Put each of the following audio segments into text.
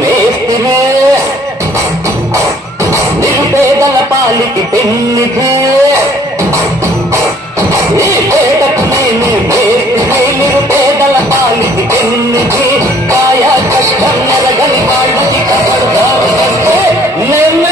మేస్తిరి నిరుపేదల పాలికి పెన్నిధి ఈ పేదకు నేను మేస్తిరి నిరుపేదల పాలికి పెన్నిధి కాయ కష్టం నరగని వాళ్ళకి కష్టపడతాను అంటే నేను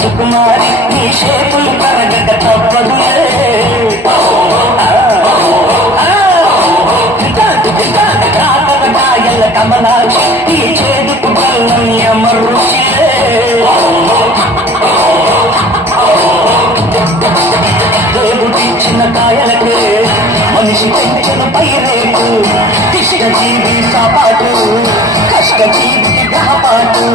సుకుమారి నీ షేపులు కరగట తప్పదులే కాకరకాయల కమలాక్షి ఈ చేదుకు బల్లం యమరుచిలే దేవుడిచ్చిన కాయలకే మనిషి పెంచిన పైరేపు కృష్ణ జీవి కాపాటు కష్ట జీవికి కాపాటు